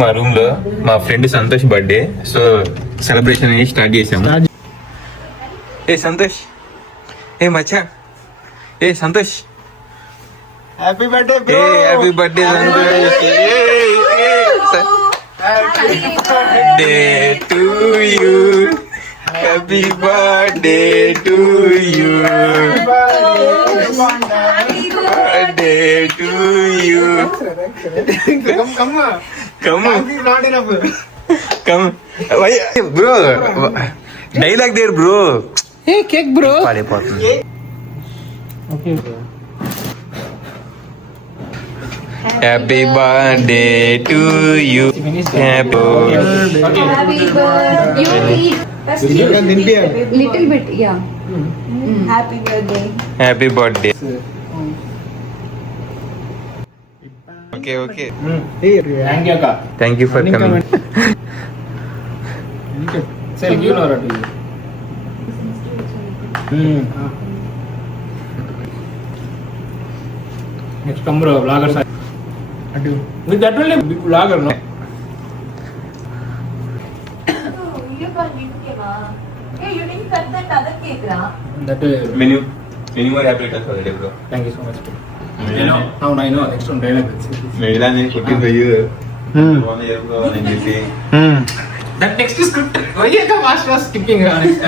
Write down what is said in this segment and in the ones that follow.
మా రూమ్ లో మా friend Santosh birthday, so celebration అనేది స్టార్ట్ చేసాము. ఏ సంతోష్, ఏ మచ్చా, ఏ సంతోష్, హ్యాపీ బర్త్డే ఏ happy birthday Santosh, happy birthday to you, happy birthday to you, birthday to you. Come bro, dialogue there bro. Hey cake bro. పాడైపోతుంది. Okay bro. Happy birthday to you. Happy birthday. You eat. First you little bit, yeah. Happy birthday. Happy birthday. Okay. Thank you, Akka. Thank you for coming. Say you know what to do. Next come bro, vlogger side. With that only big vlogger, no? You can't eat cake, Hey, you didn't cut that other cake, ra? That Many more happy returns for the day bro. thank you so much. You know, now I know next one dialogue. Medila ne putti poyi 1 year bro అని చెప్పి That next is script. Why you come master skipping next?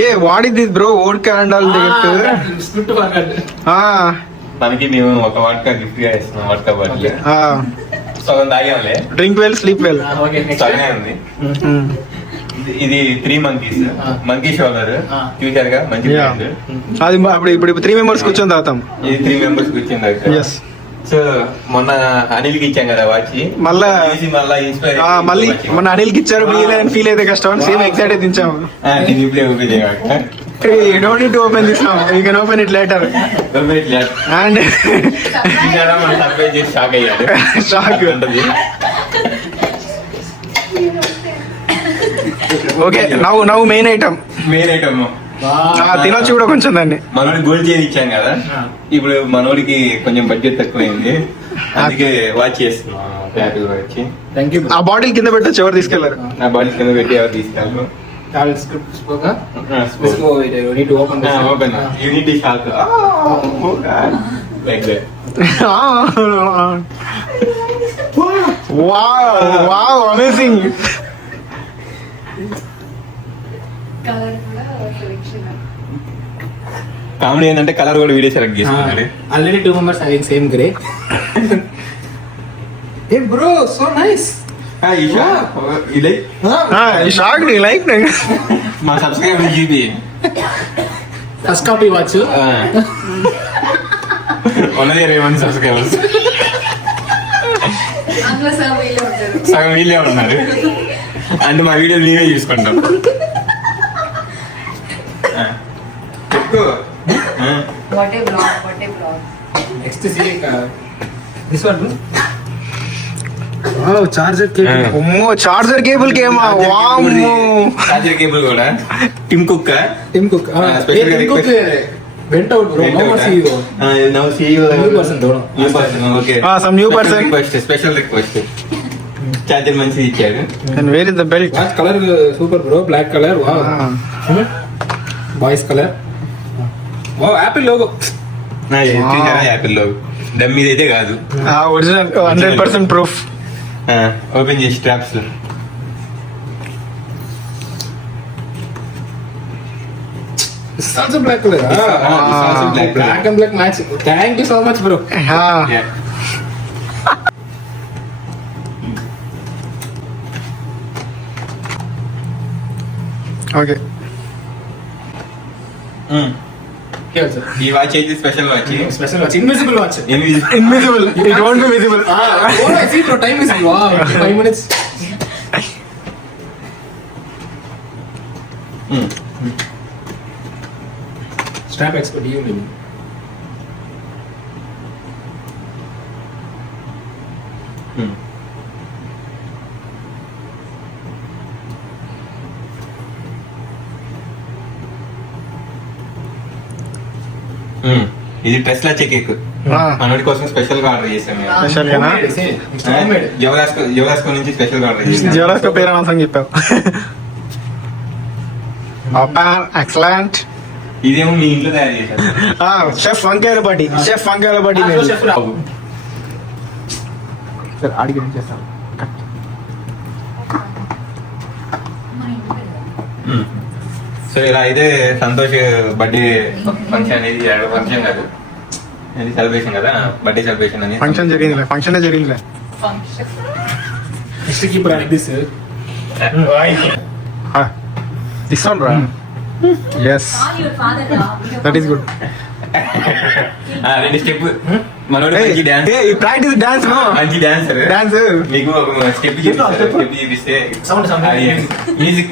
A what is this bro ఓడ్కా and all Script forgot. మనకి మేము ఒక vodka gift గా ఇస్తున్నాం. Vodka birthday సగం తాగాంలే, drink well sleep well. Okay, next. సగమే ఉంది. ఇది 3 monkeys, మంకీ షోల్డర్ చూసారుగా, మంచి brand. అది ఇప్పుడు 3 మెంబర్స్ కూర్చొని తాగుతాం. ఇది 3 members కూర్చుంది. ఎస్. సో మొన్న అనిల్కి ఇచ్చాం కదా వాచ్, మళ్ళా ఇన్స్పైర్ మళ్ళీ మన అనిల్కి ఇచ్చారు, ఫీల్ అయితే కష్టం. సేమ్ ఎగ్జాక్ట్ అయితే ఇచ్చాము. ఇప్పుడే ఓపెన్ చేయగా You don't need to open this now. You can open it later. And మన సర్ప్రైజ్ చేసి షాక్ అయ్యాడు. Shock. ఉంటది. ఓకే నౌ మెయిన్ ఐటమ్ తినొచ్చు కూడా కొంచెం దాన్ని. మనోడికి గోల్డ్ చైన్ ఇచ్చాం కదా, ఇప్పుడు మనోడికి కొంచెం బడ్జెట్ తక్కువైంది, అందుకే వాచ్ చేస్తున్నాం. Watch Thank you. ఆ బాటిల్ కింద పెట్టచ్చు, ఎవరు తీసుకెళ్లారు. నా బాడీ కింద పెట్టి ఎవరు తీసుకెళ్ళారు. I'll script spoke. Let's go. You need to open this. Open unity shock like that. Wow amazing. Color kuda selection. Comedy ఏంటంటే కలర్ కూడా వీడియో సెలెక్ట్ చేసుకున్నాడు. Already 2 members having same gray. Hey bro, so nice. Eesha ఇది shock like మా subscriber GB First copy watch. ఉన్నది 20 మంది సబ్స్క్రైబర్స్, అందులో సర్వేలో ఉంటారు. సగం వీళ్ళే ఉన్నారు. అంటే మా వీడియో నీవే చూసుకుంటాం. What a vlog. Next see this one. Oh, charger cable. అమ్మో చార్జర్ కేబుల్ కేమా. వామ్మో చార్జర్ కేబుల్ కూడా Tim Cook Tim Cook. Special Tim Cook request. went out bro. Now CEO. Now CEO New person though. New person. Okay some new person. Special request. Charger మంచిది ఇచ్చారు. And where is the belt. Watch color super bro. Black color. Wow. Boys color. Wow, Apple logo. చూసారా యాపిల్ లో డమ్మీ అయితే కాదు, ఒరిజినల్ 100% proof. Open చేసి straps. It's also black color. Black and black match. Thank you so much bro. Okay Here sir. ఈ వాచ్ అయితే special watch. Special watch. Invisible watch. Invisible. It won't be visible. Oh, I see bro. Time is wow. 5 minutes. Strap expert you maybe. ఇది Tesla cake మనోడి కోసం స్పెషల్ గా ఆర్డర్ చేసాం మేము. స్పెషల్ గానా యువరాస్కో నుంచి స్పెషల్ గా ఆర్డర్ చేసాం. జ్యువెలర్స్ పేరు అనవసరం చెప్పావు. ఎక్సలెంట్. ఇదేమో మీ ఇంట్లో తయారు చేశారు. షెఫ్ వంకాయల బట్టి సరే అడిగి చేస్తాను. సో ఇలా అయితే సంతోష్ బర్త్డే ఫంక్షన్ అనేది ఫంక్షన్ కాదు, ఇది సెలబ్రేషన్ కదా, బర్త్డే సెలబ్రేషన్ అని. ఫంక్షన్ జరిగిందిలే. Next keep like this. This one రా. Yes that is good. రెండు స్టెప్ మనోడు మంచి డాన్స్, ప్రాక్టీస్ డాన్స్ మంచి డాన్సర్. డాన్స్ మీకు ఒక స్టెప్ చూపిస్తే మ్యూజిక్